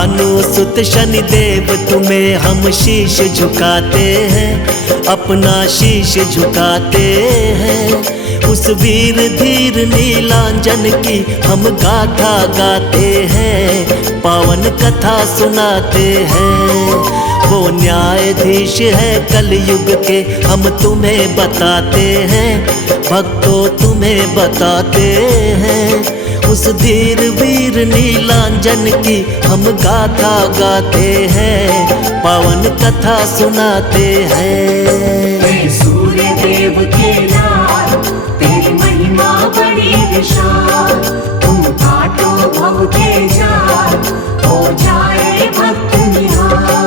भानु सुत शनिदेव तुम्हें हम शीश झुकाते हैं, अपना शीश झुकाते हैं। उस वीर धीर नीलांजन की हम गाथा गाते हैं, पावन कथा सुनाते हैं। वो न्यायाधीश है कलयुग के हम तुम्हें बताते हैं, भक्तों तुम्हें बताते हैं। उस धीर वीर नीलांजन की हम गाथा गाते हैं, पावन कथा सुनाते हैं। सूर्य देव के लाल तेरी महिमा बड़ी विशाल, तुम काटो भव के जाल, हो जाए भक्त निहाल।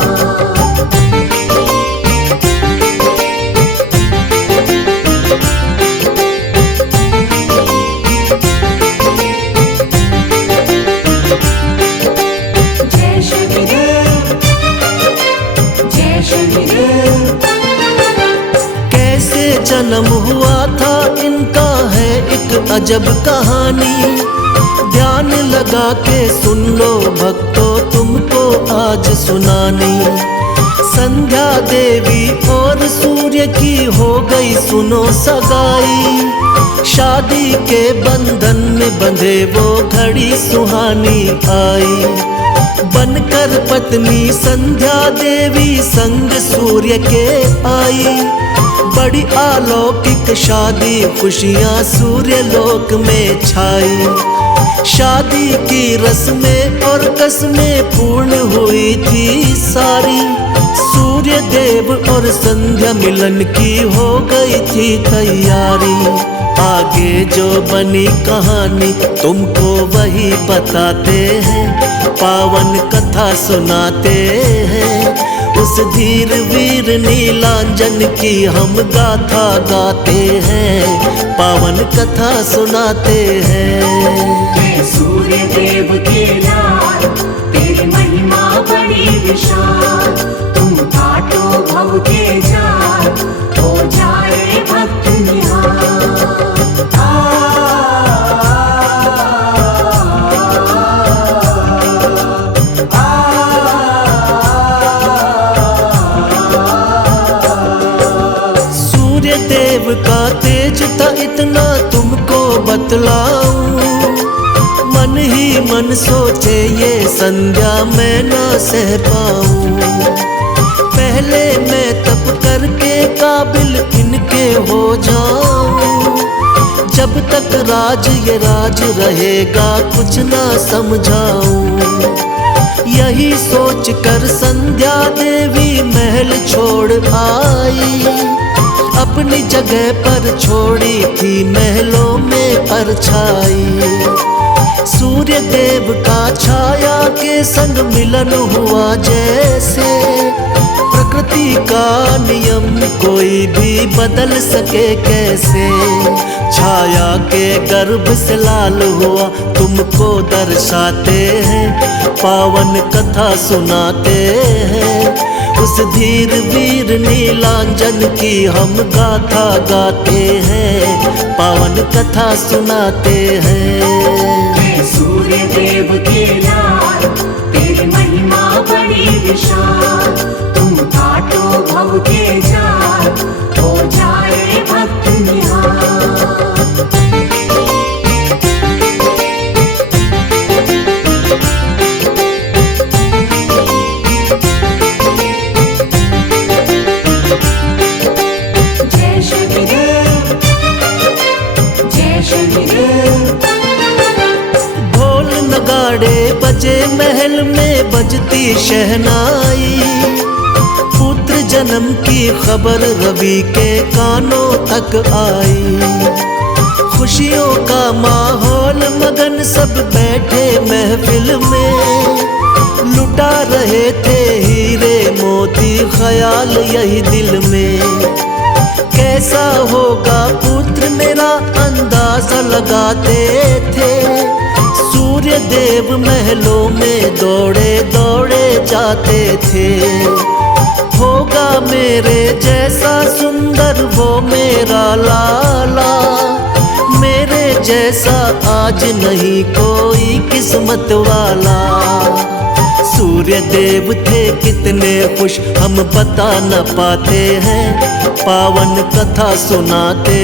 जन्म हुआ था इनका है एक अजब कहानी, ध्यान लगा के सुन लो भक्तों तुमको आज सुनानी। संध्या देवी और सूर्य की हो गई सुनो सगाई, शादी के बंधन में बंधे वो घड़ी सुहानी आई। बनकर पत्नी संध्या देवी संग सूर्य के आई, बड़ी अलौकिक शादी खुशियां सूर्य लोक में छाई। शादी की रस्में और कसमें पूर्ण हुई थी सारी, सूर्य देव और संध्या मिलन की हो गई थी तैयारी। आगे जो बनी कहानी तुमको वही बताते हैं, पावन कथा सुनाते हैं। उस धीर वीर नीलांजन की हम गाथा गाते हैं, पावन कथा सुनाते हैं। सूर्य देव के लाल तेरी महिमा बड़ी विशाल, तुम काटो भव के जाल, हो जाए भक्त निहाल। देव का तेज था इतना तुमको बतलाऊं, मन ही मन सोचे ये संध्या मैं ना सह पाऊं। पहले मैं तप करके काबिल इनके हो जाऊं, जब तक राज ये राज रहेगा कुछ ना समझाऊं। यही सोच कर संध्या देवी महल छोड़ आई, अपनी जगह पर छोड़ी थी महलों में परछाई। सूर्य देव का छाया के संग मिलन हुआ जैसे, प्रकृति का नियम कोई भी बदल सके कैसे। छाया के गर्भ से लाल हुआ तुमको दर्शाते हैं, पावन कथा सुनाते हैं। उस धीर वीर नीलांजन की हम गाथा गाते हैं, पावन कथा सुनाते हैं। सूर्य देव के लाल तेरी महिमा बड़ी विशाल, तुम काटो भव के जाल, हो जाए भक्त निहाल। बजे महल में बजती शहनाई, पुत्र जन्म की खबर रवि के कानों तक आई। खुशियों का माहौल मगन सब बैठे महफिल में, लुटा रहे थे हीरे मोती ख्याल यही दिल में। कैसा होगा पुत्र मेरा अंदाजा लगाते थे, सूर्य देव महलों में दौड़े दौड़े जाते थे। होगा मेरे जैसा सुंदर वो मेरा लाला, मेरे जैसा आज नहीं कोई किस्मत वाला। सूर्य देव थे कितने खुश हम बता न पाते हैं, पावन कथा सुनाते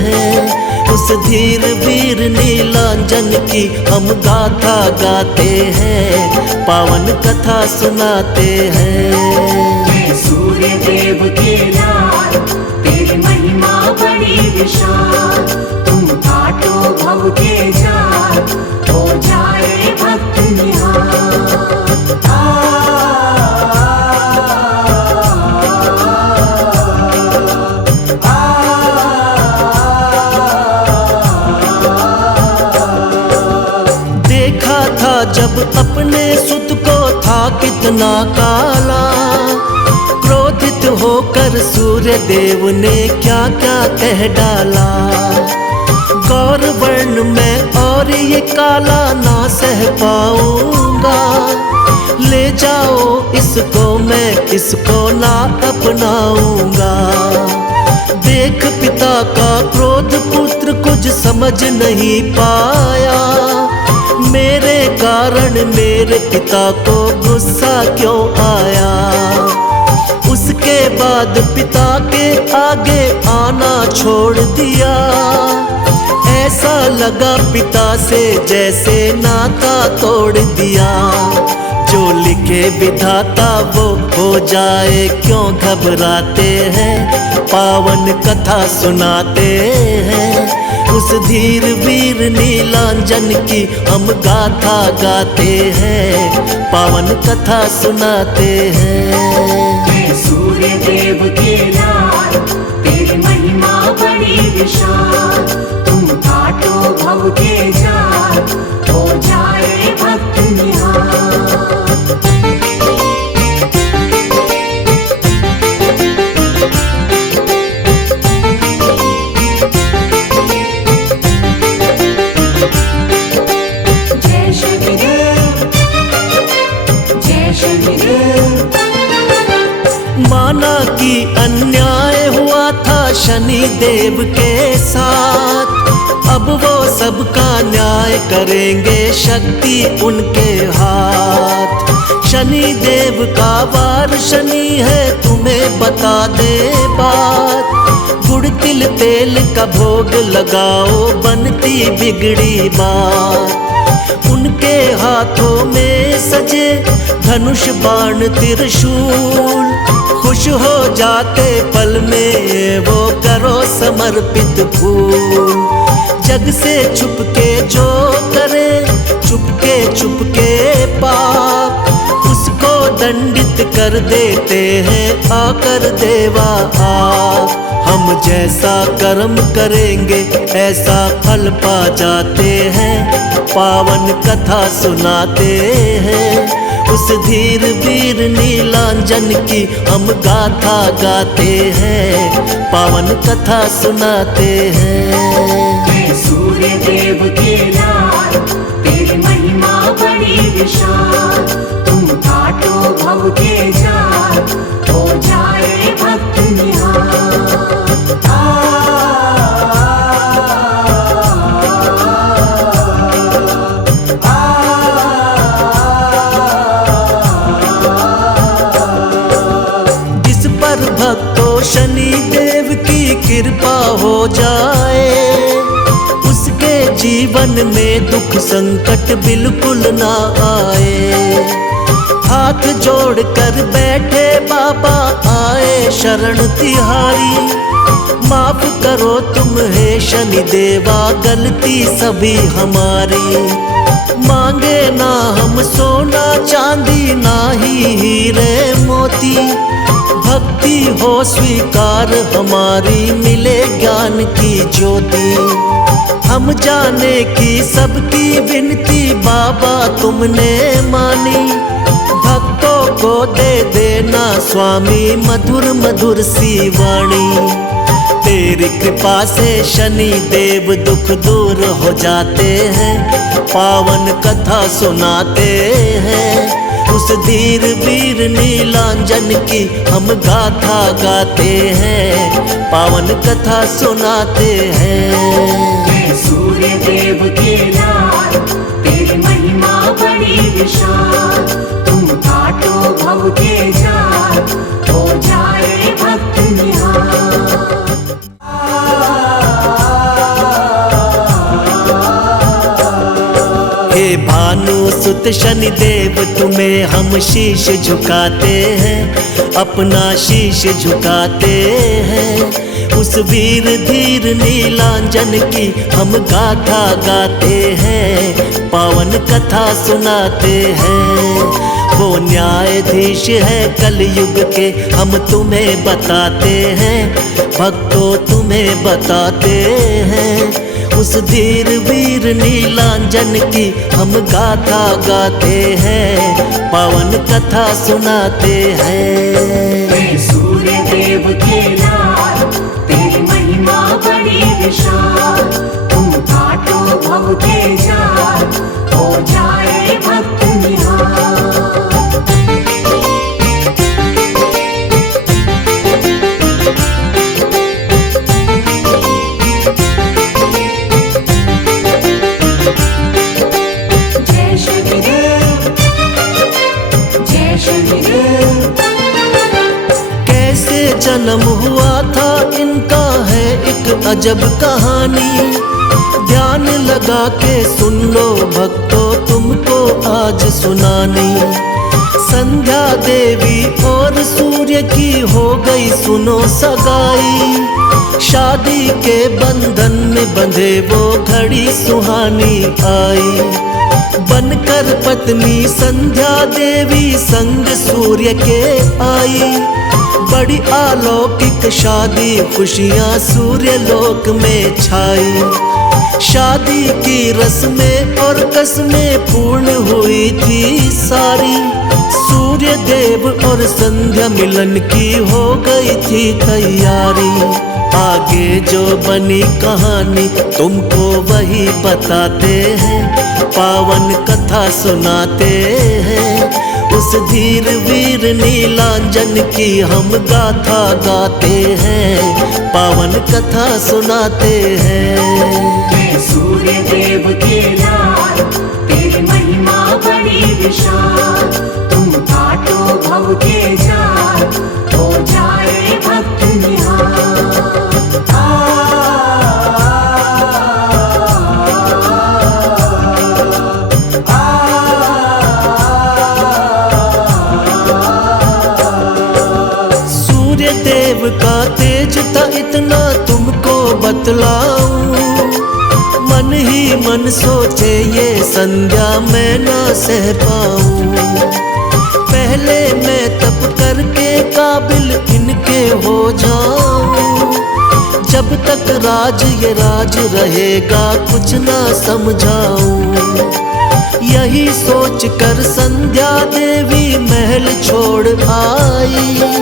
हैं। उस धीर वीर नीलांजन की हम गाथा गाते हैं, पावन कथा सुनाते हैं। सूर्य देव के लाल तेरी महिमा बड़ी विशाल, तुम काटो भव के जाल, हो जाए भक्त निहाल। देखा था जब अपने सुत को था कितना काला, क्रोधित होकर सूर्य देव ने क्या क्या कह डाला। गौर वर्ण में और ये काला ना सह पाऊंगा, ले जाओ इसको मैं किसको ना अपनाऊंगा। देख पिता का क्रोध पुत्र कुछ समझ नहीं पाया, मेरे कारण मेरे पिता को गुस्सा क्यों आया। उसके बाद पिता के आगे आना छोड़ दिया, ऐसा लगा पिता से जैसे नाता तोड़ दिया। जो लिखे विधाता वो हो जाए क्यों घबराते हैं, पावन कथा सुनाते हैं। उस धीर वीर नीलांजन की हम गाथा गाते हैं, पावन कथा सुनाते हैं। सूर्य देव के लाल तेरी महिमा बड़ी विशाल, तुम काटो भव के जाल, हो जाए भक्त निहाल। जय शनिदेव, जय शनिदेव। माना कि अन्याय हुआ था शनि देव के साथ, अब वो सबका न्याय करेंगे शक्ति उनके हाथ। शनि देव का वार शनि है तुम्हें बता दे बात, गुड़ तिल तेल का भोग लगाओ बनती बिगड़ी बात। उनके हाथों में सजे धनुष बाण त्रिशूल, खुश हो जाते पल में वो करो समर्पित फूल। जग से छुपके जो करे चुपके पाप, उसको दंडित कर देते हैं आकर देवा आप। हम जैसा कर्म करेंगे ऐसा फल पा जाते हैं, पावन कथा सुनाते हैं। उस धीर वीर नीलांजन की हम गाथा गाते हैं, पावन कथा सुनाते हैं। सूर्य देव के लाल तेरी महिमा बड़ी विशाल, तुम काटो भव के जाल, हो जाए भक्त निहाल। भक्तों शनि देव की कृपा हो जाए, उसके जीवन में दुख संकट बिल्कुल ना आए। हाथ जोड़ कर बैठे बाबा आए शरण तिहारी, माफ करो तुम हे शनि देवा गलती सभी हमारी। मांगे ना हम सोना चांदी ना ही हीरे मोती, भक्ति हो स्वीकार हमारी मिले ज्ञान की ज्योति। हम जाने की सबकी विनती बाबा तुमने मानी, भक्तों को दे देना स्वामी मधुर मधुर सी वाणी। तेरी कृपा से शनि देव दुख दूर हो जाते हैं, पावन कथा सुनाते हैं। उस धीर वीर नीलांजन की हम गाथा गाते हैं, पावन कथा सुनाते हैं। सूर्य देव के लाल तेरी महिमा बड़ी विशाल, तुम सुत शनिदेव तुम्हें हम शीश झुकाते हैं, अपना शीश झुकाते हैं। उस वीर धीर नीलांजन की हम गाथा गाते हैं, पावन कथा सुनाते हैं। वो न्यायाधीश है कलयुग के, हम तुम्हें बताते हैं, भक्तों तुम्हें बताते हैं। उस धीर वीर नीलांजन की हम गाथा गाते हैं, पावन कथा सुनाते हैं। हे सूर्य देव के लाल, तेरी महिमा बड़ी विशाल। तुम काटो भव के जाल, हो जाए भक्त निहाल। कैसे जन्म हुआ था इनका है एक अजब कहानी। ध्यान लगा के सुन लो भक्तों, तुमको आज सुनानी। संध्या देवी और सूर्य की हो गई सुनो सगाई। शादी के बंधन में बंधे वो घड़ी सुहानी आई। बनकर पत्नी संध्या देवी संग सूर्य के आई। बड़ी अलौकिक शादी खुशियां सूर्य लोक में छाई। शादी की रस्में और कसमें पूर्ण हुई थी सारी। सूर्य देव और संध्या मिलन की हो गई थी तैयारी। आगे जो बनी कहानी तुमको वही बताते हैं, पावन कथा सुनाते हैं। उस धीर वीर नीलांजन की हम गाथा गाते हैं, पावन कथा सुनाते हैं। हे सूर्य देव के लाल, तेरी महिमा बड़ी विशाल। तुम काटो भव के जाल, हो जाए भक्त निहाल। सूर्य देव का तेज था इतना तुमको बतलाऊं। मन ही मन सोचे ये संध्या मैं ना सह पाऊं। पहले मैं तप करके काबिल इनके हो जाऊं। जब तक राज ये राज रहेगा कुछ ना समझाऊं। यही सोच कर संध्या देवी महल छोड़ आई।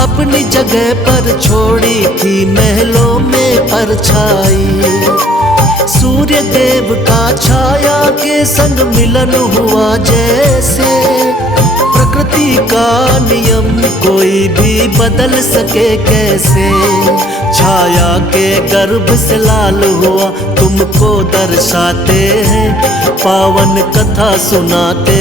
अपनी जगह पर छोड़ी थी महलों में परछाई। सूर्य देव का छाया के संग मिलन हुआ जैसे। प्रकृति का नियम कोई भी बदल सके कैसे। छाया के गर्भ से लाल हुआ तुमको दर्शाते हैं, पावन कथा सुनाते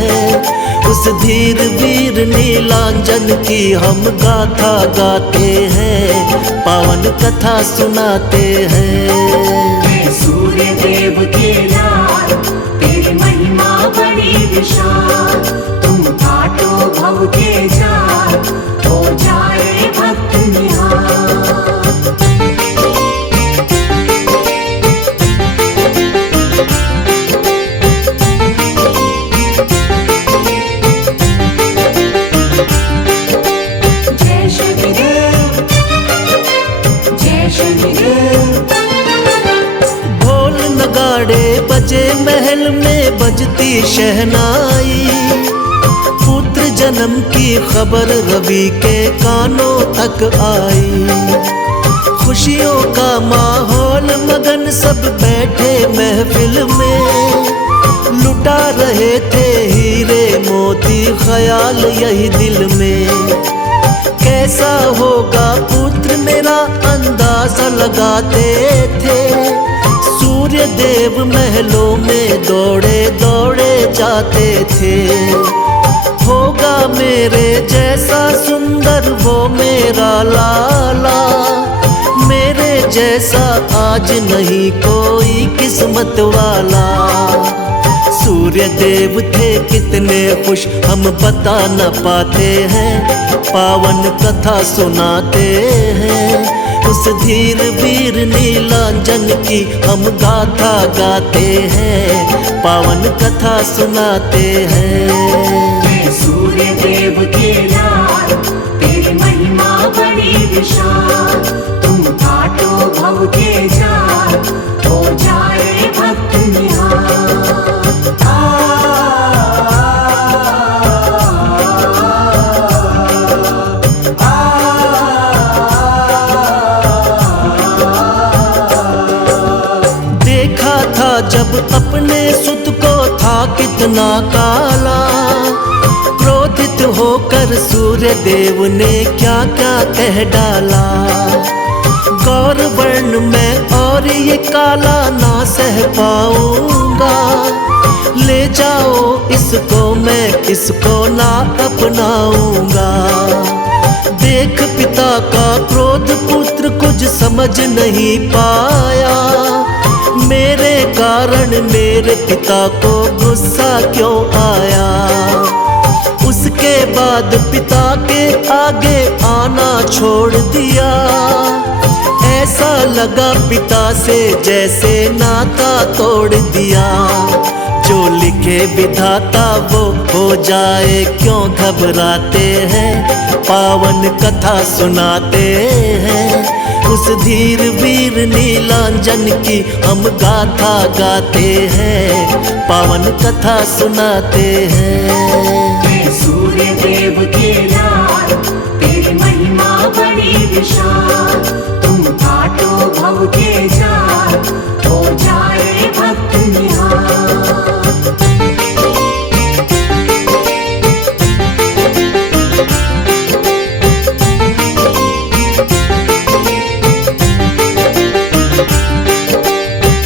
हैं। उस धीर वीर नीलांजन की हम गाथा गाते हैं, पावन कथा सुनाते हैं। हे सूर्य देव के लाल, तेरी महिमा बड़ी विशाल। तुम काटो भव के जाल, हो जाए भक्त निहाल। बजे महल में बजती शहनाई। पुत्र जन्म की खबर रवि के कानों तक आई। खुशियों का माहौल मगन सब बैठे महफिल में। लुटा रहे थे हीरे मोती ख्याल यही दिल में। कैसा होगा पुत्र मेरा अंदाजा लगाते थे। सूर्य देव महलों में दौड़े दौड़े जाते थे। होगा मेरे जैसा सुंदर वो मेरा लाला। मेरे जैसा आज नहीं कोई किस्मत वाला। सूर्य देव थे कितने खुश हम बता न पाते हैं, पावन कथा सुनाते हैं। उस धीर वीर नीलांजन की हम गाथा गाते हैं, पावन कथा सुनाते हैं। सूर्य देव के लाल तेरी महिमा बड़ी विशाल, तुम काटो भव के जाल, हो जाए भक्त निहाल। देखा था जब अपने सुत को था कितना काला, क्रोधित होकर सूर्य देव ने क्या क्या कह डाला। गौर वर्ण में और ये काला ना सह पाऊंगा, ले जाओ इसको मैं किसको ना अपनाऊंगा। देख पिता का क्रोध पुत्र कुछ समझ नहीं पाया, मेरे कारण मेरे पिता को गुस्सा क्यों आया। उसके बाद पिता के आगे आना छोड़ दिया, ऐसा लगा पिता से जैसे नाता तोड़ दिया। जो लिखे विधाता वो हो जाए क्यों घबराते हैं, पावन कथा सुनाते हैं। उस धीर वीर नीलांजन की हम गाथा गाते हैं, पावन कथा सुनाते हैं। सूर्य देव के लाल तेरी महिमा बड़ी विशाल, तुम काटो भव के जाल, हो जाए भक्त निहाल।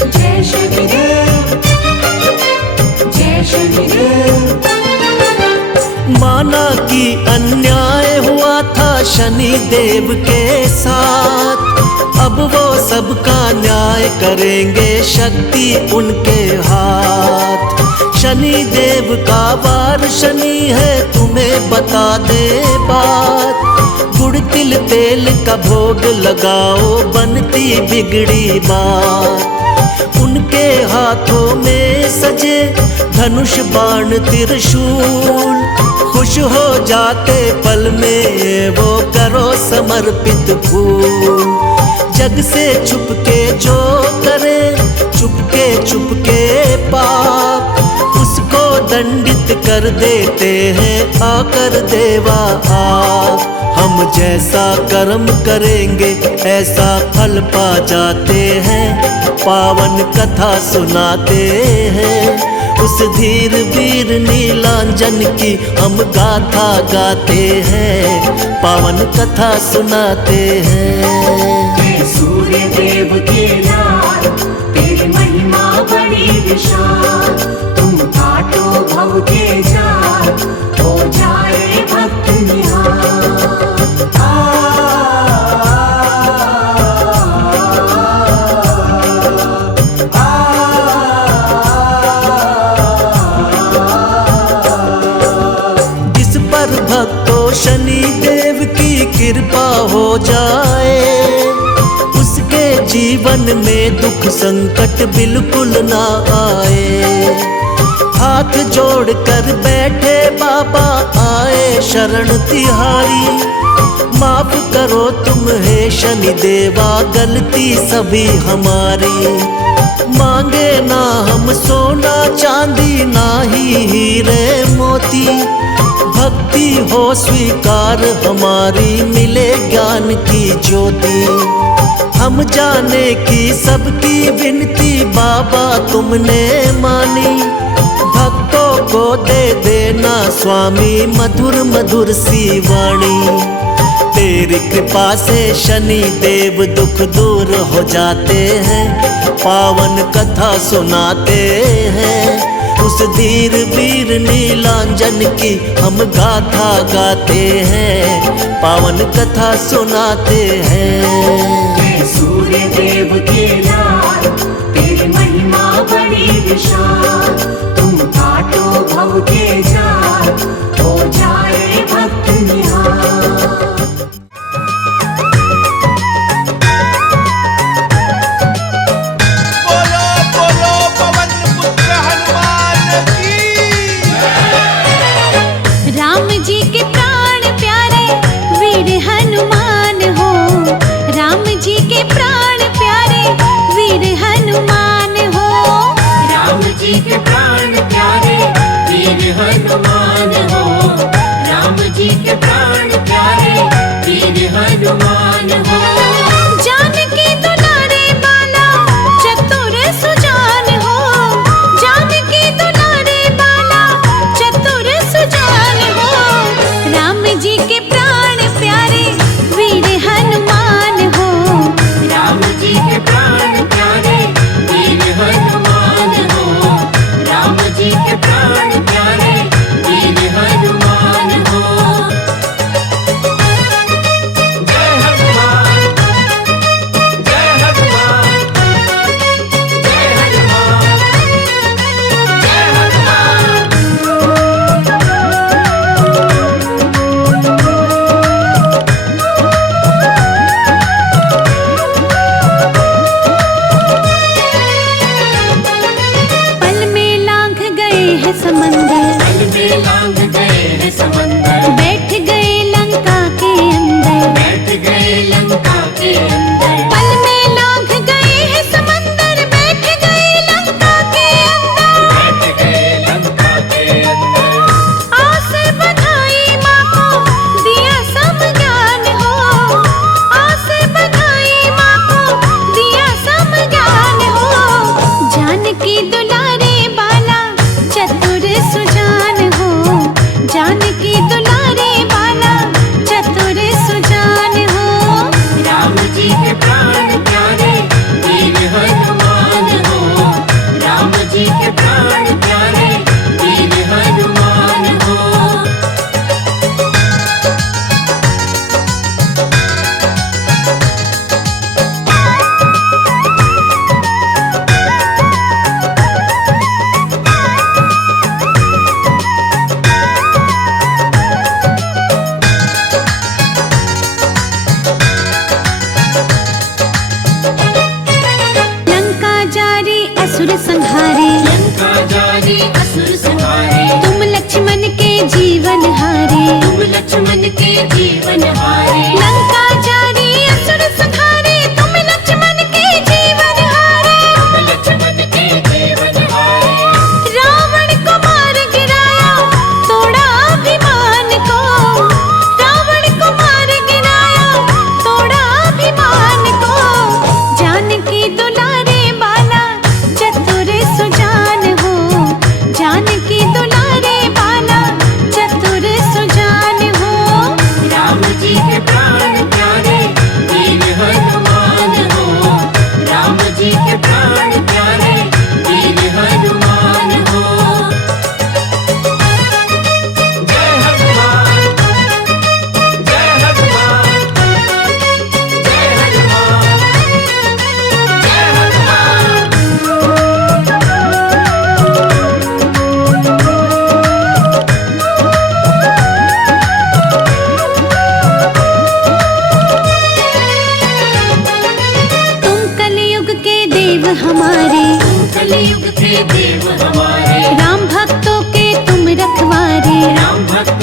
जय शनिदेव, जय शनिदेव। माना कि अन्याय हुआ था शनि देव के साथ, अब वो सबका न्याय करेंगे, शक्ति उनके हाथ। शनि देव का वार शनि है तुम्हें बता दे बात, गुड़ तिल तेल का भोग लगाओ बनती बिगड़ी बात। उनके हाथों में सजे धनुष बाण त्रिशूल, खुश हो जाते पल में वो करो समर्पित फूल। जग से छुपके जो करे चुपके पाप, उसको दंडित कर देते हैं आकर देवा आप। हम जैसा कर्म करेंगे ऐसा फल पा जाते हैं, पावन कथा सुनाते हैं। उस धीर वीर नीलांजन की हम गाथा गाते हैं, पावन कथा सुनाते हैं। सूर्य देव के लाल तेरी महिमा बड़ी विशाल, तुम काटो भव के जाल, हो जाए भक्त निहाल। जिस पर भक्तों शनि देव की कृपा हो जाए, उसके जीवन में दुख संकट बिल्कुल ना आए। हाथ जोड़ कर बैठे बाबा आए शरण तिहारी, माफ करो तुम हे शनि देवा गलती सभी हमारी। मांगे ना हम सोना चांदी ना ही हीरे मोती, भक्ति हो स्वीकार हमारी मिले ज्ञान की ज्योति। हम जाने की सबकी विनती बाबा तुमने मानी, भक्तों को दे देना स्वामी मधुर मधुर सी वाणी। तेरी कृपा से शनि देव दुख दूर हो जाते हैं, पावन कथा सुनाते हैं। उस धीर वीर नीलांजन की हम गाथा गाते हैं, पावन कथा सुनाते हैं। सूर्य देव के लाल तेरी महिमा बड़ी विशाल, तुम असुर संहारे। लंका जाने असुर संहारे। तुम लक्ष्मण के जीवन हारे। तुम लक्ष्मण के जीवन हारे। लंका जाने असुर संहारे। तुम लक्ष्मण के जीवन हारे। तुम लक्ष्मण के जीवन हारे। रावण को मार गिराया, तोड़ा अभिमान को। रावण को मार गिराया, तोड़ा अभिमान को। जानकी दुलारे बाला, चतुर सुजान हो। जानकी दुलारे बाला, चतुर सुजान हो। राम जी के प्राण प्यारे वीर हनुमान हो। राम जी के प्राण प्यारे वीर हनुमान हो। जय हनुमान, जय हनुमान, जय हनुमान, जय हनुमान। तुम कलयुग के देव हमारे। तुम कलयुग के देव हमारे। राम भक्तों के तुम रखवारे। राम भक्त